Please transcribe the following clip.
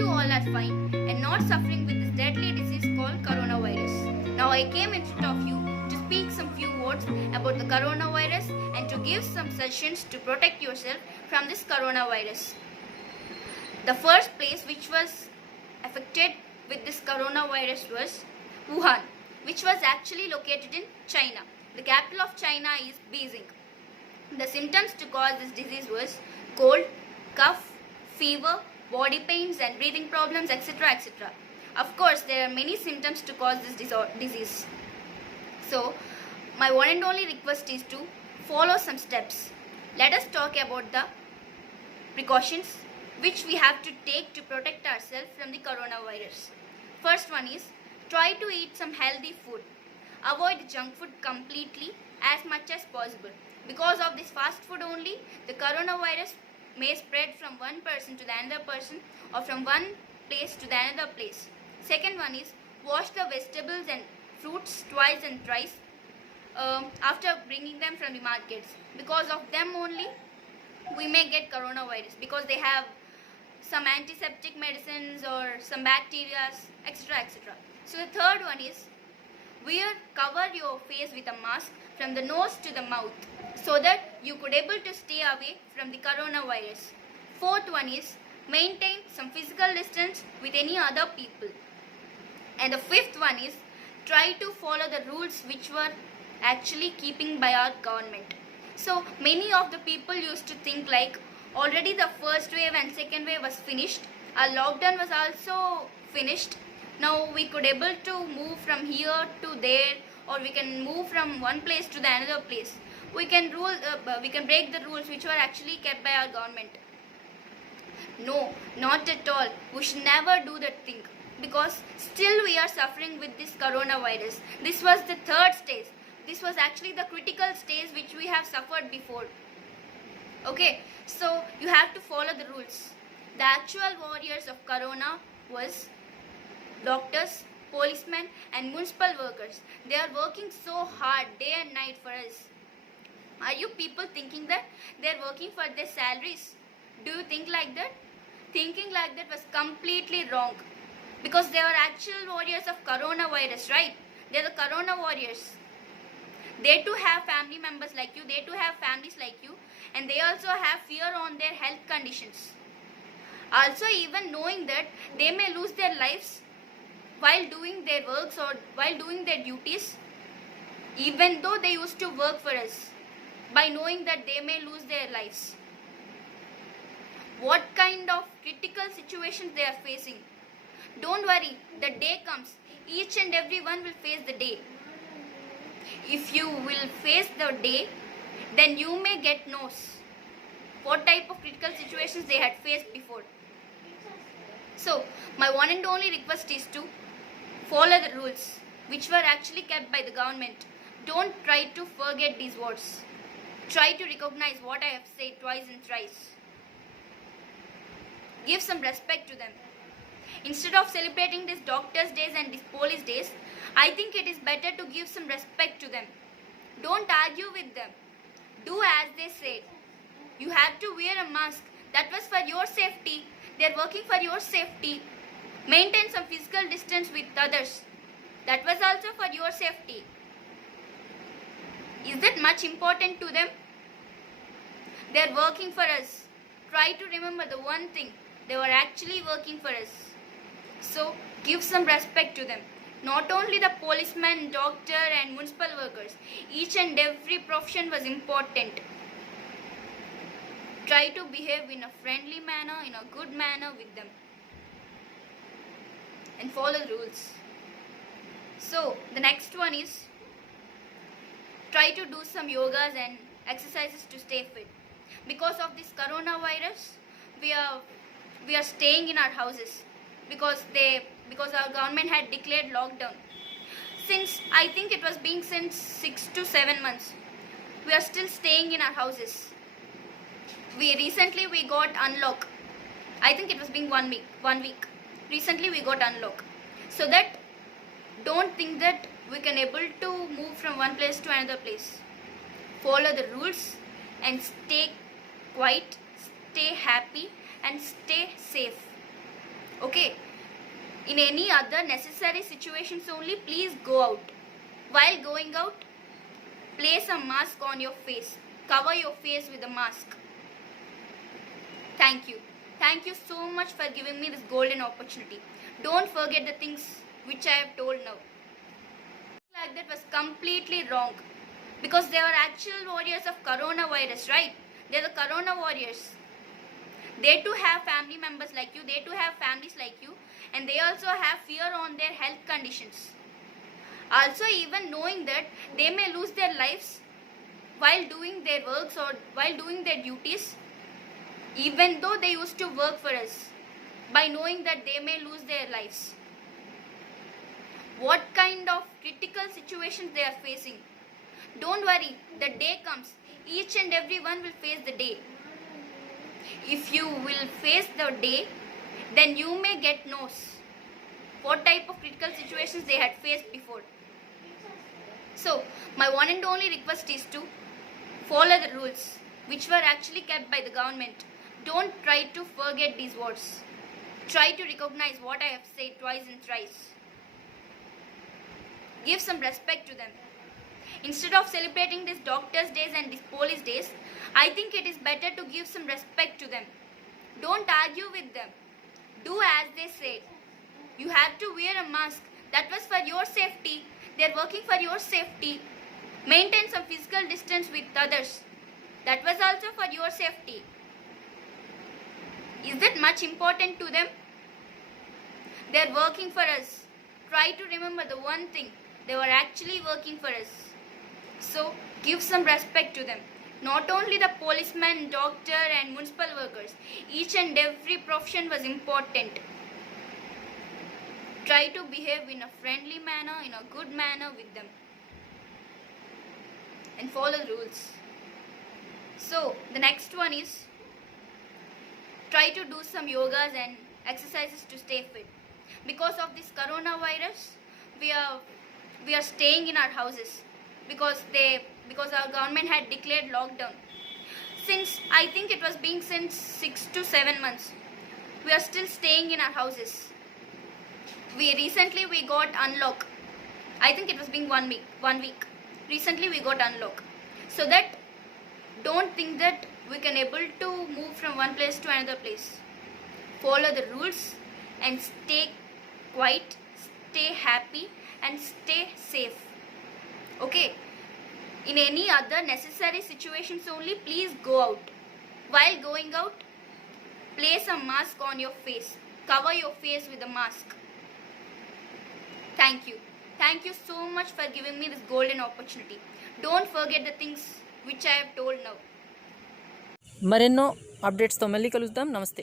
you all are fine and not suffering with this deadly disease called coronavirus. Now I came in front of you to speak some few words about the coronavirus and to give some suggestions to protect yourself from this coronavirus. The first place which was affected with this coronavirus was Wuhan, which was actually located in China. The capital of China is Beijing. The symptoms to cause this disease was cold, cough, fever, body pains and breathing problems, etc. etc. Of course, there are many symptoms to cause this disease. So, my one and only request is to follow some steps. Let us talk about the precautions which we have to take to protect ourselves from the coronavirus. First one is, try to eat some healthy food. Avoid junk food completely as much as possible. Because of this fast food only, the coronavirus may spread from one person to the another person or from one place to the another place. Second one is, wash the vegetables and fruits twice and thrice after bringing them from the markets. Because of them only, we may get coronavirus because they have some antiseptic medicines or some bacteria, etc. etc. So the third one is, cover your face with a mask from the nose to the mouth so that you could able to stay away from the coronavirus. Fourth one is, maintain some physical distance with any other people. And the fifth one is, try to follow the rules which were actually keeping by our government. So many of the people used to think like already the first wave and second wave was finished. Our lockdown was also finished. Now we could able to move from here to there, or we can move from one place to the another place. We can break the rules which were actually kept by our government. No, not at all. We should never do that thing because still we are suffering with this coronavirus. This was the third stage. This was actually the critical stage which we have suffered before. Okay, so you have to follow the rules. The actual warriors of corona was doctors, policemen and municipal workers. They are working so hard day and night for us. Are you people thinking that they are working for their salaries? Do you think like that? Thinking like that was completely wrong. Because they are actual warriors of coronavirus, right? They are the corona warriors. They too have family members like you. They too have families like you. And they also have fear on their health conditions. Also, even knowing that they may lose their lives while doing their works or while doing their duties, even though they used to work for us, by knowing that they may lose their lives. What kind of critical situations they are facing? Don't worry, the day comes. Each and every one will face the day. If you will face the day, then you may get knows what type of critical situations they had faced before. So, my one and only request is to follow the rules which were actually kept by the government. Don't try to forget these words. Try to recognize what I have said twice and thrice. Give some respect to them. Instead of celebrating these doctors' days and these police days, I think it is better to give some respect to them. Don't argue with them. Do as they say. You have to wear a mask. That was for your safety. They are working for your safety. Maintain some physical distance with others. That was also for your safety. Is that much important to them? They are working for us. Try to remember the one thing. They were actually working for us. So, give some respect to them. Not only the policeman, doctor and municipal workers. Each and every profession was important. Try to behave in a friendly manner, in a good manner with them. And follow the rules. So, the next one is, try to do some yogas and exercises to stay fit. Because of this coronavirus, we are staying in our houses because our government had declared lockdown. Since I think it was being since 6 to 7 months, we are still staying in our houses. Recently we got unlock. I think it was being 1 week. Recently we got unlock. So that don't think that we can able to move from one place to another place. Follow the rules and stay quiet, stay happy and stay safe. Okay? In any other necessary situations only, please go out. While going out, place a mask on your face. Cover your face with a mask. Thank you. Thank you so much for giving me this golden opportunity. Don't forget the things which I have told now. Like that was completely wrong. Because they are actual warriors of coronavirus, right? They're the corona warriors. They too have family members like you. They too have families like you. And they also have fear on their health conditions. Also, even knowing that they may lose their lives while doing their works or while doing their duties, even though they used to work for us, by knowing that they may lose their lives. What kind of critical situations they are facing? Don't worry, the day comes. Each and every one will face the day. If you will face the day, then you may get knows what type of critical situations they had faced before. So, my one and only request is to follow the rules which were actually kept by the government. Don't try to forget these words. Try to recognize what I have said twice and thrice. Give some respect to them. Instead of celebrating these doctors' days and these police days, I think it is better to give some respect to them. Don't argue with them. Do as they say. You have to wear a mask. That was for your safety. They are working for your safety. Maintain some physical distance with others. That was also for your safety. Is that much important to them? They are working for us. Try to remember the one thing. They were actually working for us. So, give some respect to them. Not only the policeman, doctor and municipal workers. Each and every profession was important. Try to behave in a friendly manner, in a good manner with them. And follow the rules. So, the next one is try to do some yogas and exercises to stay fit. Because of this coronavirus, we are staying in our houses because our government had declared lockdown. Since I think it was being since 6 to 7 months, we are still staying in our houses. Recently we got unlock. I think it was being 1 week. Recently we got unlock. So that don't think that we can able to move from one place to another place. Follow the rules and stay quiet, stay happy and stay safe. Okay? In any other necessary situations only, please go out. While going out, place a mask on your face. Cover your face with a mask. Thank you. Thank you so much for giving me this golden opportunity. Don't forget the things which I have told now. మరెన్నో అప్డేట్స్తో మళ్ళీ కలుద్దాం. నమస్తే.